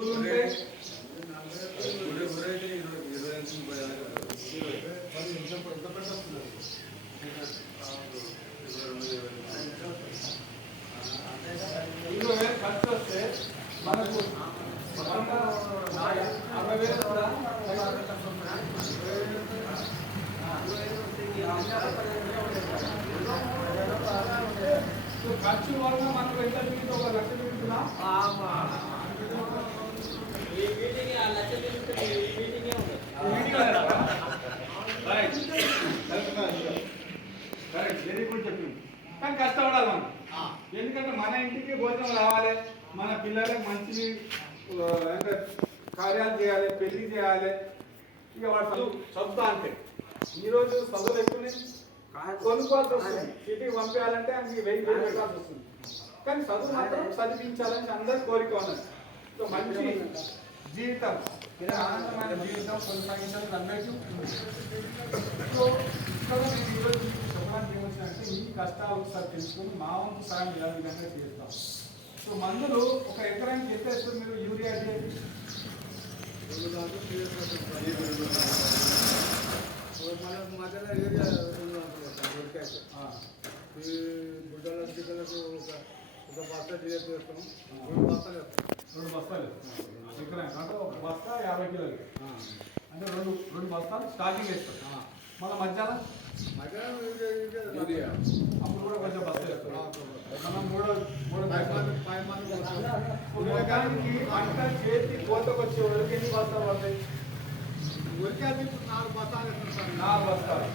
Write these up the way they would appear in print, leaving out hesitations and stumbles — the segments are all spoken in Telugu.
ఖర్చు వస్తే మనకు 60,000 కూడా ఖర్చు వల్ల మనకు ఎంత మిగిలితే 1 లక్ష మిగులుతున్నాం. వెరీ గుడ్ చెప్పింది. కానీ కష్టపడాలి మనం, ఎందుకంటే మన ఇంటికి భోజనం రావాలి, మన పిల్లలకు మంచి అంటే కార్యాలు చేయాలి, పెళ్లి చేయాలి. ఇక వాడు చదువుతా అంటే ఈరోజు చదువులు ఎక్కువ కొనుక్కోవాల్సి వస్తుంది. సిటీకి పంపించాలంటే ఆయనకి వెయిట్ పెట్టాల్సి వస్తుంది. కానీ చదువు మాత్రం చదివించాలని అందరి కోరిక ఉన్నది. సో మంచి జీవితం, ఆనందమైన జీవితం కొనసాగించాలని అందరికీ. సో ఇక్కడ నేను ఈరోజు చెప్పడానికి ఏమొచ్చిందంటే ఈ కష్టాలు ఒకసారి తెలుసుకొని మా వంతు సాయం ఏ విధంగా చేస్తాం. సో మందులు ఒక ఎకరానికి ఎంత వేస్తారు మీరు? యూరియా గుడ్డలకు ఒక బస్తా డిఎపి వేస్తాం. 2 బస్తాలు ఎకరా అంటే ఒక బస్తా 50 కిలోలు అంటే రెండు బస్తాలు స్టార్టింగ్ వేస్తాం. మన మధ్యాహ్నం అప్పుడు కూడా కొంచెం బస్తా వేస్తాం. మనం ఉదయానికి పంట చేతి కోతకు వచ్చే వరకు ఎన్ని బస్తాలు పడతాయి? ఉరికాది 4 బస్తాలు వేస్తాం. 4 బస్తాలు.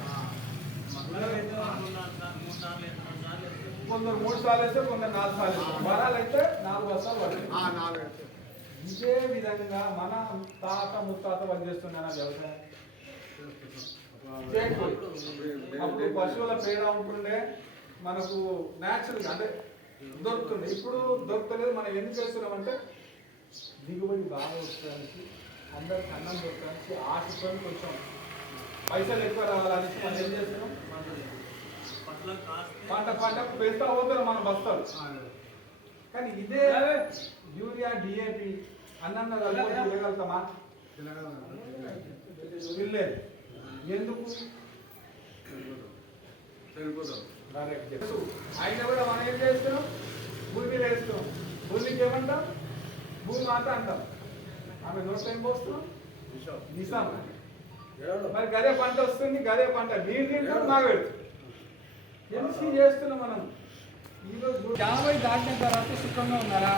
కొందరు 3 సార్లు వేస్తే కొందరు 4 సార్లు వేస్తారు. వరాలు అయితే 4 బస్తాలు పడతాయి. ఇదే విధంగా మన తాత ముత్తాత పనిచేస్తున్నా వ్యవసాయం. అప్పుడు పశువుల పేడ ఉంటుండే, మనకు న్యాచురల్గా అంటే దొరుకుతుంది. ఇప్పుడు దొరకలేదు. మనం ఎందుకు చేస్తున్నామంటే దిగుబడి బాగా వస్తానికి, అందరికి అన్నం దొరకడానికి ఆశతో కొంచెం పైసలు ఎక్కువ రావాలని మనం ఏం చేస్తున్నాం, పంట పెడతా పోతారు మన బస్తాలు. కానీ ఇదే యూరియా డిఏపి అన్నం తిరగలుగుతామా? తినలేదు. ఎందుకు? అయినా కూడా మనం ఏం చేస్తున్నాం, భూమిలో వేస్తున్నాం. భూమికి ఏమంటాం? భూమి మాత అంటాం. ఆమె నోట్లో ఏం పోస్తున్నాం? నిసాం. మరి గదే పంట వస్తుంది, గదే పంట నీరు తింటాం, మాగడు. ఎందుకు చేస్తున్నాం మనం? ఈరోజు 50 దాటిన తర్వాత సుఖంగా ఉన్నారా?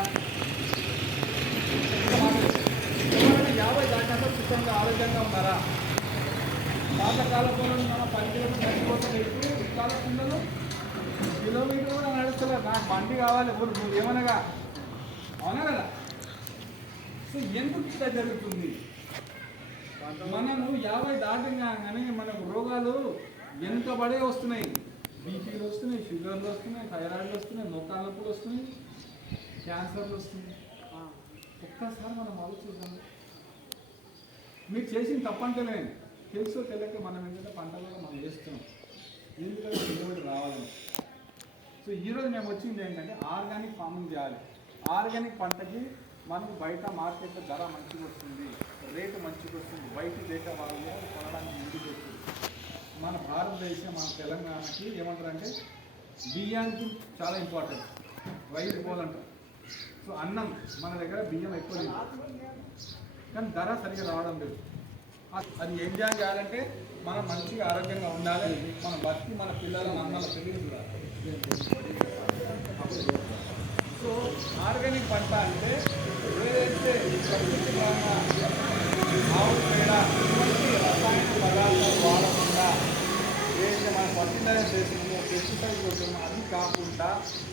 50 దాటినాక సుఖంగా ఆరోగ్యంగా ఉన్నారా? పాతకాలంలో మన 10 కిలోమీటర్లు నడిచిపోతాం. ఇప్పుడు చాలా పిల్లలు కిలోమీటర్ కూడా నడుస్తలేదు. నాకు బండి కావాలి, నువ్వు ఏమనగా, అవునా కదా? సో ఎందుకు ఇట్లా జరుగుతుంది? మనము 50 దాటినా కానీ మనకు రోగాలు వెనుకబడే వస్తున్నాయి. బీపీలు వస్తున్నాయి, షుగర్లు వస్తున్నాయి, థైరాయిడ్లు వస్తున్నాయి, నొక్కాల నొప్పులు వస్తున్నాయి, క్యాన్సర్లు వస్తున్నాయి. ఒక్కసారి మనం ఆలోచిద్దాం. మీరు చేసిన తప్పంటేనే తెలుసో తెలియక మనం ఏంటంటే పంటలు మనం వేస్తున్నాం, ఎందుకంటే దిగుబడి రావాలని. సో ఈరోజు మేము వచ్చింది ఏంటంటే ఆర్గానిక్ ఫార్మింగ్ చేయాలి. ఆర్గానిక్ పంటకి మనకు బయట మార్కెట్లో ధర మంచిగా వస్తుంది, రేటు మంచిగా వస్తుంది. బయట దేశ వాళ్ళు కొనడానికి ముందుకు వస్తుంది. మన భారతదేశం, మన తెలంగాణకి ఏమంటారంటే బియ్యానికి చాలా ఇంపార్టెంట్, రైస్ పోలంటారు. సో అన్నం మన దగ్గర బియ్యం ఎక్కువ లేదు, కానీ ధర సరిగా రావడం లేదు. అది ఏం చేయాలంటే మనం మంచిగా ఆరోగ్యంగా ఉండాలి, మన బతికి మన పిల్లల అన్నాల పెళ్ళి చూడాలి. సో ఆర్గానిక్ పంట అంటే ఏదైతే ప్రకృతిపరంగా ఆవు పేడ ఇటువంటి రసాయన పదార్థాలు వాడకుండా ఏదైతే మనం ఫర్టిలైజర్ చేస్తున్నామో, పెస్టిసైడ్ కొడుతున్నామో అది కాకుండా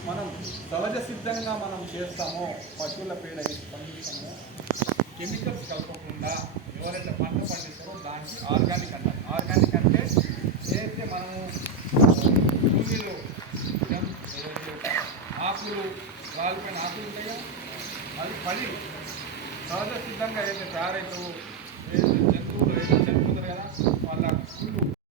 మనం సహజ సిద్ధంగా మనం చేస్తామో, పశువుల పేడ వేసి పండిస్తామో, కెమికల్స్ కలపకుండా ఎవరైతే పంట పండిస్తారో దానికి ఆర్గానిక్ అంటారు. ఆర్గానిక్ అంటే ఏదైతే మనము భూమిలో ఆకులు, రాలిపోయిన ఆకులు ఉంటాయో అది పడి సహజ సిద్ధంగా ఏదైతే తయారవుతావో